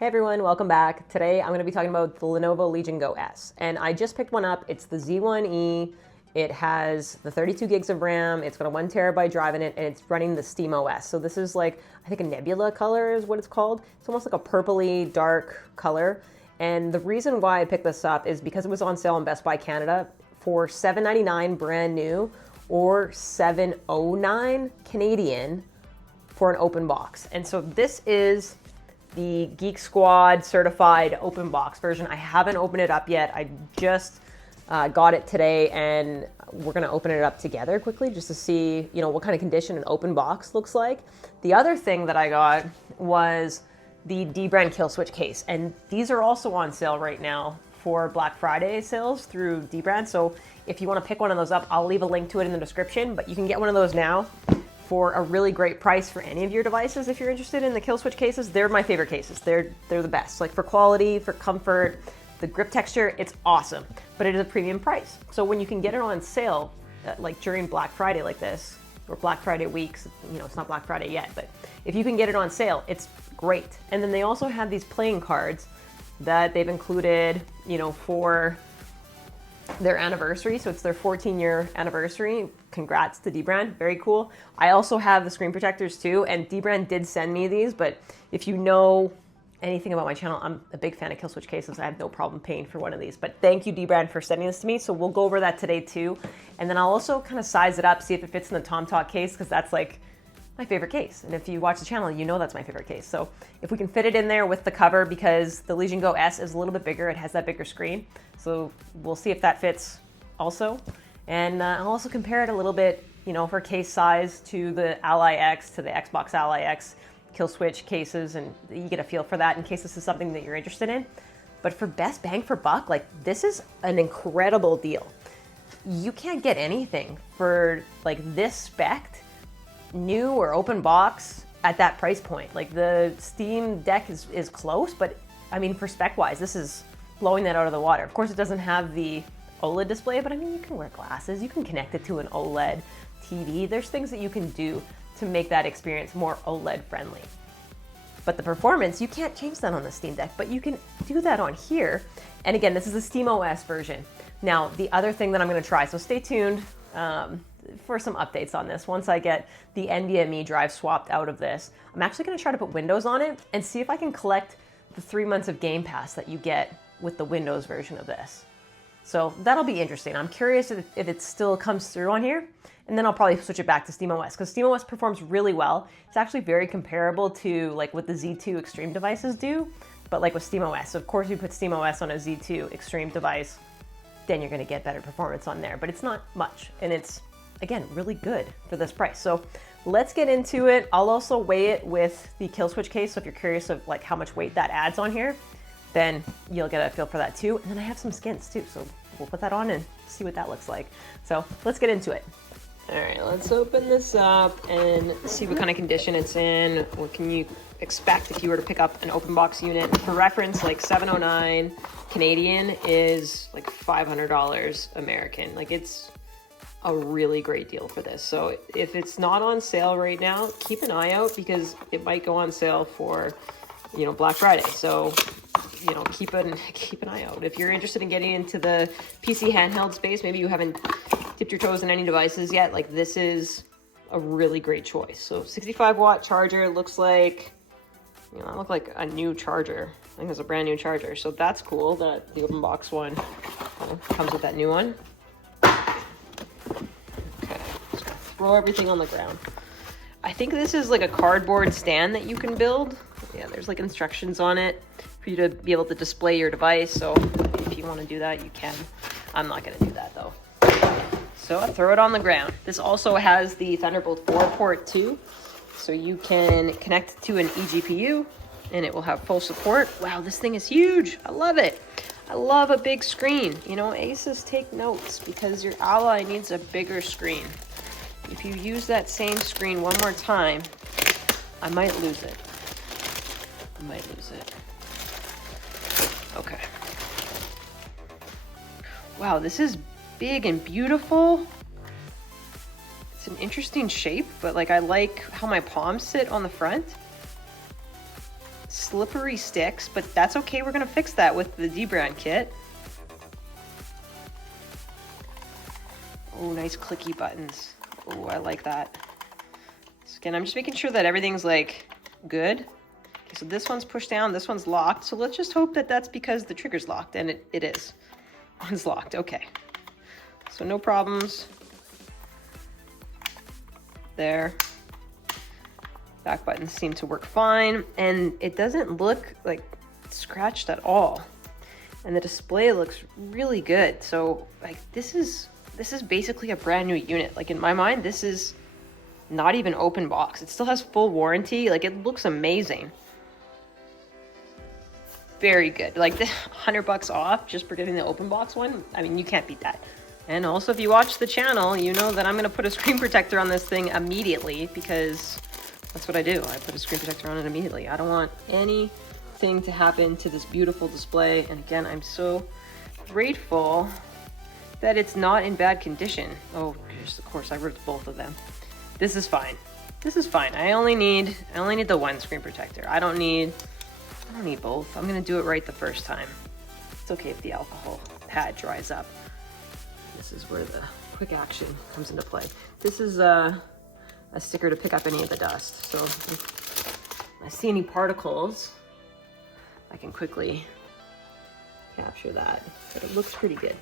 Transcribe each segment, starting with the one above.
Hey everyone, welcome back. Today I'm going to be talking about the Lenovo Legion Go S. And I just picked one up. It's the Z1E. It has the 32 gigs of RAM. It's got a 1 terabyte drive in it, and it's running the SteamOS. So this is like, I think a nebula color is what it's called. It's almost like a purpley dark color. And the reason why I picked this up is because it was on sale on Best Buy Canada for $7.99 brand new or $7.09 Canadian for an open box. And so this is the Geek Squad certified open box version. I haven't opened it up yet. I just got it today, and we're gonna open it up together quickly just to see, you know, what kind of condition an open box looks like. The other thing that I got was the Dbrand Killswitch case, and these are also on sale right now for Black Friday sales through Dbrand. So if you want to pick one of those up, I'll leave a link to it in the description, but you can get one of those now for a really great price for any of your devices. If you're interested in the Killswitch cases, they're my favorite cases. They're the best. Like for quality, for comfort, the grip texture, it's awesome, but it is a premium price. So when you can get it on sale, like during Black Friday like this, or Black Friday weeks, you know, it's not Black Friday yet, but if you can get it on sale, it's great. And then they also have these playing cards that they've included, you know, for their anniversary. So it's their 14-year anniversary. Congrats to Dbrand, very cool. I also have the screen protectors too, and Dbrand did send me these, but if you know anything about my channel, I'm a big fan of Killswitch cases. I have no problem paying for one of these, but thank you Dbrand for sending this to me. So we'll go over that today too. And then I'll also kind of size it up, see if it fits in the Tom Talk case, because that's like my favorite case. And if you watch the channel, you know that's my favorite case. So if we can fit it in there with the cover, because the Legion Go S is a little bit bigger, it has that bigger screen. So we'll see if that fits also. And I'll also compare it a little bit, you know, for case size to the Ally X, to the Xbox Ally X Killswitch cases, and you get a feel for that in case this is something that you're interested in. But for best bang for buck, like this is an incredible deal. You can't get anything for like this spec, new or open box, at that price point. Like the Steam Deck is close, but I mean, for spec wise, this is blowing that out of the water. Of course, it doesn't have the OLED display, but I mean, you can wear glasses, you can connect it to an OLED TV. There's things that you can do to make that experience more OLED friendly. But the performance, you can't change that on the Steam Deck, but you can do that on here. And again, this is the SteamOS version. Now, the other thing that I'm gonna try, so stay tuned for some updates on this. Once I get the NVMe drive swapped out of this, I'm actually gonna try to put Windows on it and see if I can collect the 3 months of Game Pass that you get with the Windows version of this. So that'll be interesting. I'm curious if it still comes through on here, and then I'll probably switch it back to SteamOS, because SteamOS performs really well. It's actually very comparable to like what the Z2 Extreme devices do, but like with SteamOS. So of course, you put SteamOS on a Z2 Extreme device, then you're gonna get better performance on there, but it's not much, and it's, again, really good for this price. So let's get into it. I'll also weigh it with the Killswitch case, so if you're curious of like how much weight that adds on here, then you'll get a feel for that too. And then I have some skins too, so we'll put that on and see what that looks like. So let's get into it. All right, let's open this up and see what kind of condition it's in. What can you expect if you were to pick up an open box unit? For reference, like $709 Canadian is like $500 American. Like it's a really great deal for this. So if it's not on sale right now, keep an eye out, because it might go on sale for, you know, Black Friday. So, you know, keep an eye out. If you're interested in getting into the PC handheld space, maybe you haven't dipped your toes in any devices yet, like this is a really great choice. So 65-watt charger, looks like, you know, that looked like a new charger. I think it's a brand new charger. So that's cool that the open box one comes with that new one. Okay, just gonna throw everything on the ground. I think this is like a cardboard stand that you can build. Yeah, there's like instructions on it for you to be able to display your device. So if you want to do that, you can. I'm not going to do that though. So I throw it on the ground. This also has the Thunderbolt 4 port too. So you can connect to an eGPU and it will have full support. Wow, this thing is huge. I love it. I love a big screen. You know, Asus, take notes, because your Ally needs a bigger screen. If you use that same screen one more time, I might lose it. Okay. Wow, this is big and beautiful. It's an interesting shape, but like I like how my palms sit on the front. slippery sticks, but that's okay. We're gonna fix that with the Dbrand kit. Oh, nice clicky buttons. Oh, I like that. So again, I'm just making sure that everything's like good. Okay, so this one's pushed down, this one's locked. So let's just hope that that's because the trigger's locked, and it is. One's locked, okay. So no problems there. Back buttons seem to work fine, and it doesn't look like scratched at all. And the display looks really good. So like this is basically a brand new unit. Like in my mind, this is not even open box. It still has full warranty. Like it looks amazing. Very good. Like the $100 off just for getting the open box one. I mean, you can't beat that. And also if you watch the channel, you know that I'm gonna put a screen protector on this thing immediately, because that's what I do. I put a screen protector on it immediately. I don't want anything to happen to this beautiful display. And again, I'm so grateful that it's not in bad condition. Oh, of course, I ripped both of them. This is fine. This is fine. I only need the one screen protector. I don't need both. I'm gonna do it right the first time. It's okay if the alcohol pad dries up. This is where the quick action comes into play. This is a sticker to pick up any of the dust. So if I see any particles, I can quickly capture that. But it looks pretty good.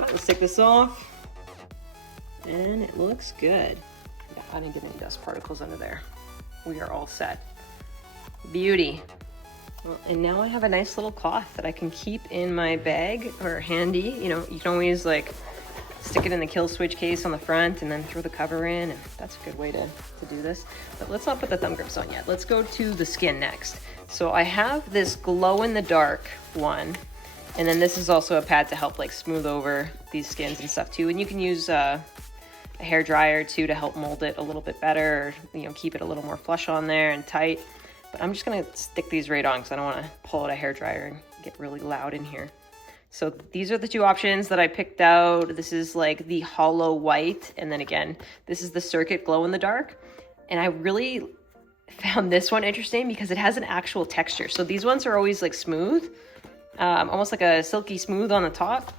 Let's take this off, and it looks good. Yeah, I didn't get any dust particles under there. We are all set. Beauty. Well, and now I have a nice little cloth that I can keep in my bag or handy. You know, you can always like stick it in the Killswitch case on the front and then throw the cover in, and that's a good way to do this. But let's not put the thumb grips on yet. Let's go to the skin next. So I have this glow in the dark one, and then this is also a pad to help like smooth over these skins and stuff too. And you can use a hair dryer too to help mold it a little bit better, or, you know, keep it a little more flush on there and tight. But I'm just gonna stick these right on because I don't want to pull out a hair dryer and get really loud in here. So these are the two options that I picked out. This is like the hollow white, and then again, this is the circuit glow in the dark. And I really found this one interesting because it has an actual texture. So these ones are always like smooth, almost like a silky smooth on the top.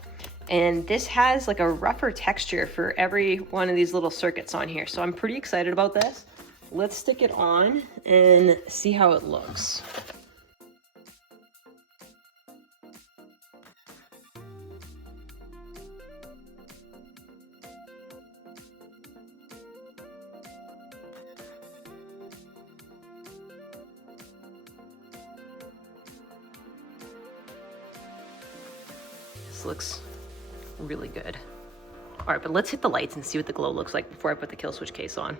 And this has like a rougher texture for every one of these little circuits on here. So I'm pretty excited about this. Let's stick it on and see how it looks. This looks really good. All right, but let's hit the lights and see what the glow looks like before I put the Killswitch case on.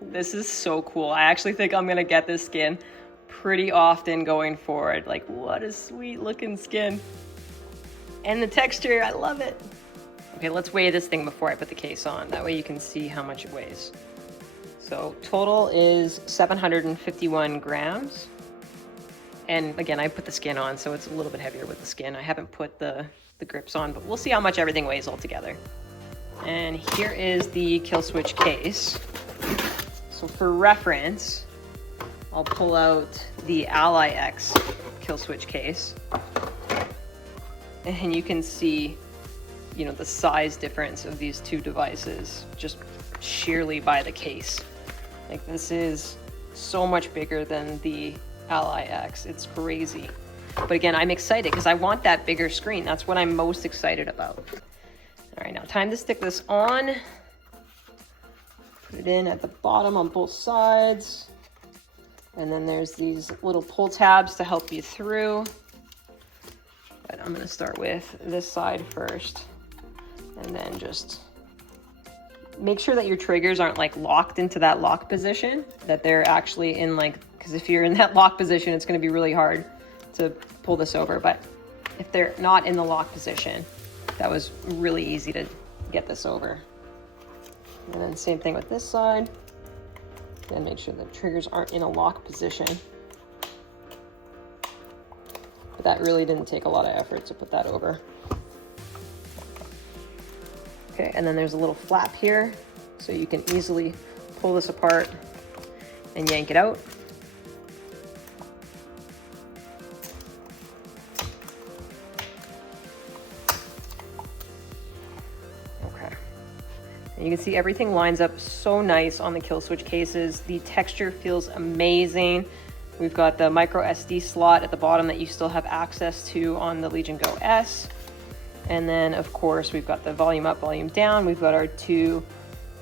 This is so cool. I actually think I'm gonna get this skin pretty often going forward. Like, what a sweet looking skin. And the texture, I love it. Okay, let's weigh this thing before I put the case on. That way you can see how much it weighs. So total is 751 grams. And again, I put the skin on, so it's a little bit heavier with the skin. I haven't put the grips on, but we'll see how much everything weighs all together. And here is the Killswitch case. So for reference, I'll pull out the Ally X Killswitch case. And you can see, you know, the size difference of these two devices just sheerly by the case. Like, this is so much bigger than the Ally X. It's crazy. But again, I'm excited because I want that bigger screen. That's what I'm most excited about. All right, now time to stick this on. Put it in at the bottom on both sides. And then there's these little pull tabs to help you through. But I'm gonna start with this side first. And then just make sure that your triggers aren't like locked into that lock position, that they're actually in like, because if you're in that lock position, it's gonna be really hard to pull this over. But if they're not in the lock position, that was really easy to get this over. And then same thing with this side. Then make sure the triggers aren't in a lock position. But That really didn't take a lot of effort to put that over. Okay, and then there's a little flap here, so you can easily pull this apart and yank it out. Okay. And you can see everything lines up so nice on the Killswitch cases. The texture feels amazing. We've got the micro SD slot at the bottom that you still have access to on the Legion Go S. And then of course we've got the volume up, volume down. We've got our 2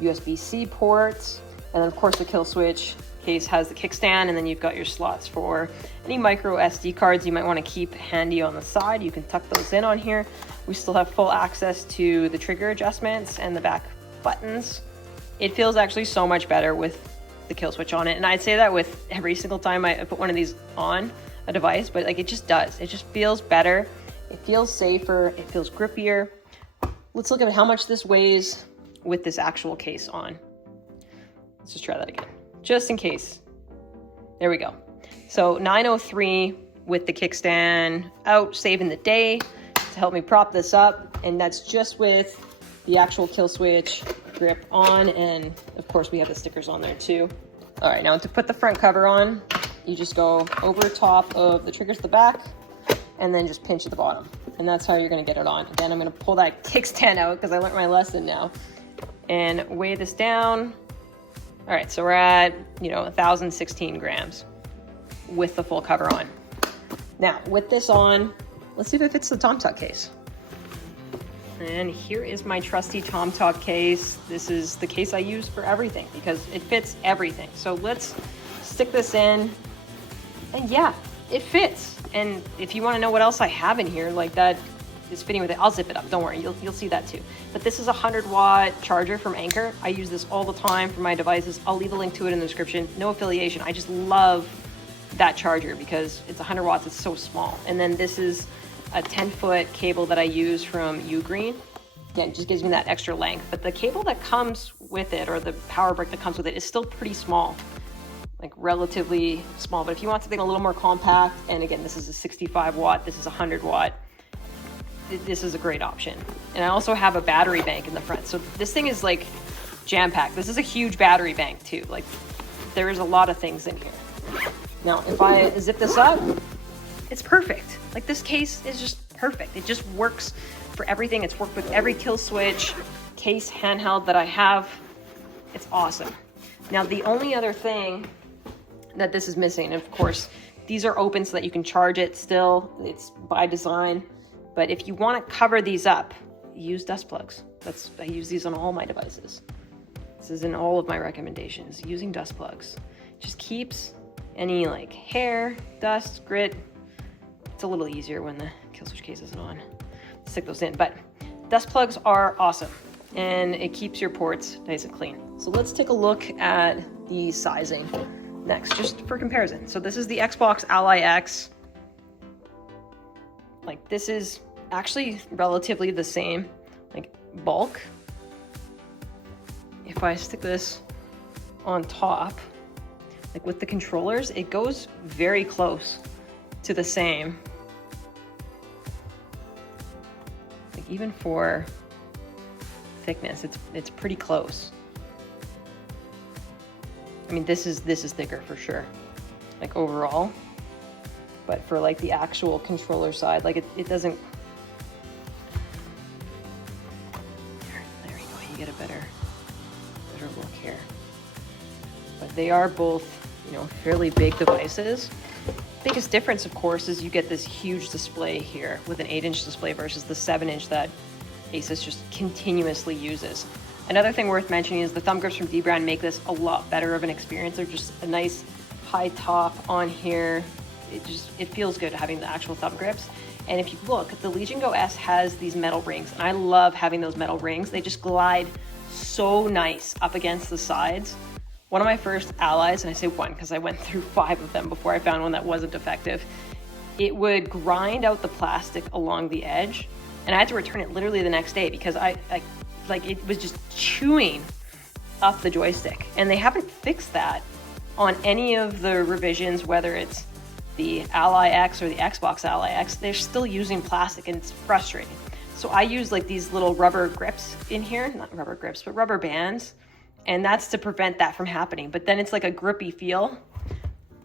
USB-C ports. And then of course the Killswitch case has the kickstand, and then you've got your slots for any micro SD cards you might want to keep handy on the side. You can tuck those in on here. We still have full access to the trigger adjustments and the back buttons. It feels actually so much better with the Killswitch on it, and I'd say that with every single time I put one of these on a device, but like it just does. It just feels better. It feels safer. It feels grippier. Let's look at how much this weighs with this actual case on. Let's just try that again, just in case. There we go. So 903 with the kickstand out, saving the day to help me prop this up, and that's just with the actual Killswitch grip on, and of course we have the stickers on there too. All right, now to put the front cover on, you just go over top of the triggers at the back and then just pinch at the bottom, and that's how you're going to get it on. Then I'm going to pull that kickstand out because I learned my lesson now, and weigh this down. All right, so we're at 1,016 grams with the full cover on. Now with this on, let's see if it fits the TomTalk case. And here is my trusty TomTalk case. This is the case I use for everything because it fits everything. So let's stick this in, and yeah, it fits. And if you want to know what else I have in here like that is fitting with it, I'll zip it up. Don't worry, you'll see that too. But this is a 100-watt charger from Anker. I use this all the time for my devices. I'll leave a link to it in the description. No affiliation. I just love that charger because it's 100 watts. It's so small. And then this is a 10-foot cable that I use from Ugreen. Again, it just gives me that extra length. But the cable that comes with it, or the power brick that comes with it, is still pretty small, like relatively small. But if you want something a little more compact, and again, this is a 65 watt, this is a 100 watt, this is a great option. And I also have a battery bank in the front. So this thing is like jam-packed. This is a huge battery bank too. Like there is a lot of things in here. Now, if I zip this up, it's perfect. Like this case is just perfect. It just works for everything. It's worked with every Killswitch case handheld that I have. It's awesome. Now, the only other thing that this is missing, of course, these are open so that you can charge it still. It's by design. But if you want to cover these up, use dust plugs. I use these on all my devices. This is in all of my recommendations, using dust plugs. Just keeps any like hair, dust, grit. It's a little easier when the Killswitch case isn't on. Stick those in, but dust plugs are awesome and it keeps your ports nice and clean. So let's take a look at the sizing next, just for comparison. So this is the Xbox Ally X. Like this is actually relatively the same, like bulk. If I stick this on top, like with the controllers, it goes very close to the same. Like even for thickness, it's pretty close. I mean, this is thicker for sure, like overall. But for like the actual controller side, like it doesn't. There we go. You get a better look here. But they are both, fairly big devices. Biggest difference, of course, is you get this huge display here with an 8-inch display versus the 7-inch that Asus just continuously uses. Another thing worth mentioning is the thumb grips from Dbrand make this a lot better of an experience. They're just a nice high top on here. It feels good having the actual thumb grips. And if you look, the Legion Go S has these metal rings, and I love having those metal rings. They just glide so nice up against the sides. One of my first allies, and I say one because I went through 5 of them before I found one that wasn't effective, it would grind out the plastic along the edge, and I had to return it literally the next day because it was just chewing up the joystick. And they haven't fixed that on any of the revisions, whether it's the Ally X or the Xbox Ally X, they're still using plastic, and it's frustrating. So I use like these little rubber grips in here, not rubber grips, but rubber bands. And that's to prevent that from happening. But then it's like a grippy feel.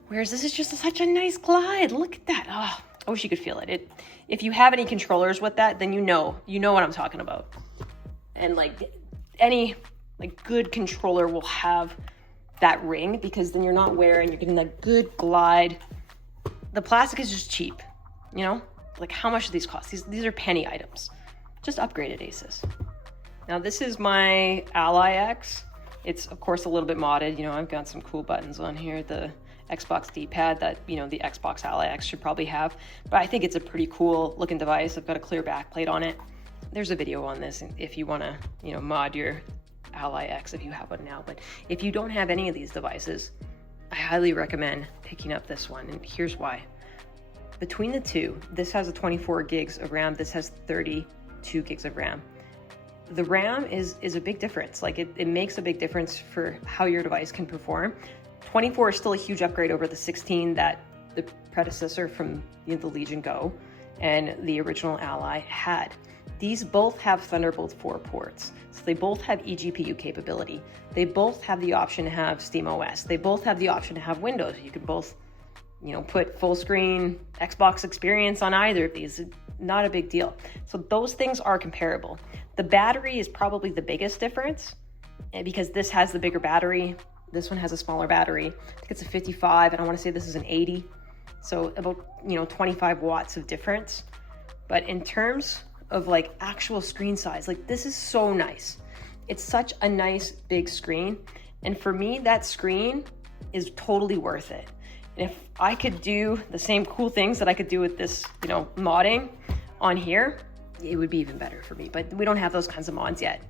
Whereas this is just such a nice glide. Look at that. Oh, I wish you could feel it. If you have any controllers with that, then you know what I'm talking about. And like any like good controller will have that ring, because then you're not wearing, you're getting that good glide. The plastic is just cheap, you know? Like, how much do these cost? These are penny items. Just upgraded Asus. Now this is my Ally X. It's of course a little bit modded. You know, I've got some cool buttons on here. The Xbox D-pad that, you know, the Xbox Ally X should probably have. But I think it's a pretty cool looking device. I've got a clear backplate on it. There's a video on this if you want to, you know, mod your Ally X if you have one now. But if you don't have any of these devices, I highly recommend picking up this one, and here's why. Between the two, this has a 24 gigs of RAM, this has 32 gigs of RAM. The RAM is a big difference. Like it makes a big difference for how your device can perform. 24 is still a huge upgrade over the 16 that the predecessor from, you know, the Legion Go and the original Ally had. These both have Thunderbolt 4 ports, so they both have eGPU capability. They both have the option to have SteamOS. They both have the option to have Windows. You can both, you know, put full screen Xbox experience on either of these. Not a big deal. So those things are comparable. The battery is probably the biggest difference, because this has the bigger battery. This one has a smaller battery. I think it's a 55, and I want to say this is an 80. So about, you know, 25 watts of difference. But in terms of like actual screen size, like this is so nice. It's such a nice big screen. And for me, that screen is totally worth it. And if I could do the same cool things that I could do with this, you know, modding on here, it would be even better for me. But we don't have those kinds of mods yet.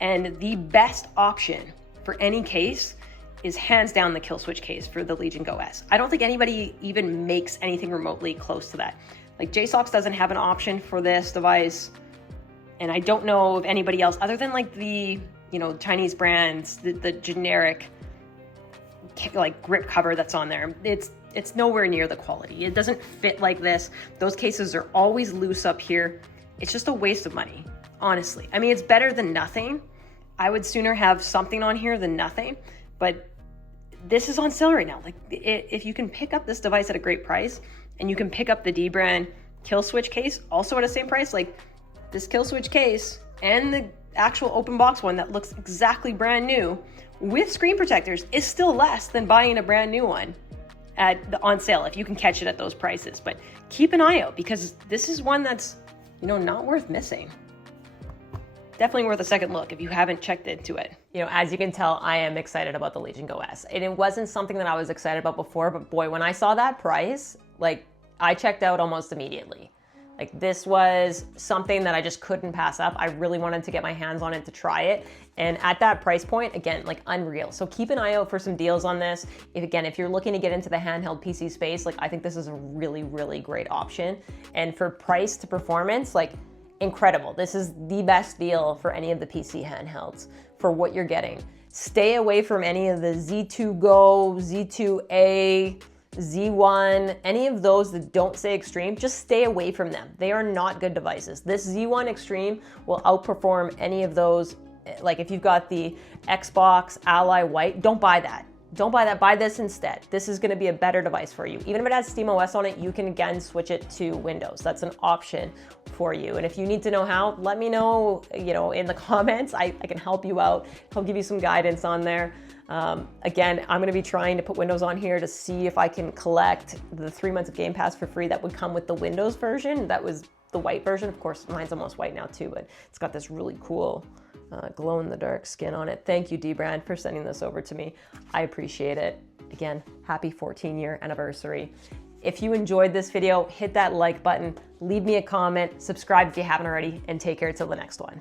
And the best option for any case is hands down the Killswitch case for the Legion Go S. I don't think anybody even makes anything remotely close to that. Like JSOX doesn't have an option for this device, and I don't know of anybody else other than like the, you know, Chinese brands, the generic like grip cover that's on there. It's nowhere near the quality. It doesn't fit like this. Those cases are always loose up here. It's just a waste of money, honestly. I mean, it's better than nothing. I would sooner have something on here than nothing, but this is on sale right now. Like if you can pick up this device at a great price, and you can pick up the Dbrand Killswitch case also at the same price, like this Killswitch case and the actual open box one that looks exactly brand new with screen protectors is still less than buying a brand new one on sale if you can catch it at those prices. But keep an eye out, because this is one that's, you know, not worth missing. Definitely worth a second look if you haven't checked into it. You know, as you can tell, I am excited about the Legion Go S. And it wasn't something that I was excited about before, but boy, when I saw that price, like I checked out almost immediately. Like this was something that I just couldn't pass up. I really wanted to get my hands on it to try it. And at that price point, again, like unreal. So keep an eye out for some deals on this. If you're looking to get into the handheld PC space, like I think this is a really, really great option. And for price to performance, like incredible. This is the best deal for any of the PC handhelds for what you're getting. Stay away from any of the Z2 Go, Z2A, Z1, any of those that don't say Extreme, just stay away from them. They are not good devices. This Z1 Extreme will outperform any of those. Like if you've got the Xbox Ally White, don't buy that. Don't buy that, buy this instead. This is gonna be a better device for you. Even if it has SteamOS on it, you can again switch it to Windows. That's an option for you. And if you need to know how, let me know, you know, in the comments. I can help you out. I'll give you some guidance on there. Again, I'm gonna be trying to put Windows on here to see if I can collect the 3 months of Game Pass for free that would come with the Windows version. That was the white version. Of course, mine's almost white now too, but it's got this really cool glow-in-the-dark skin on it. Thank you, Dbrand, for sending this over to me. I appreciate it. Again, happy 14-year anniversary. If you enjoyed this video, hit that like button, leave me a comment, subscribe if you haven't already, and take care till the next one.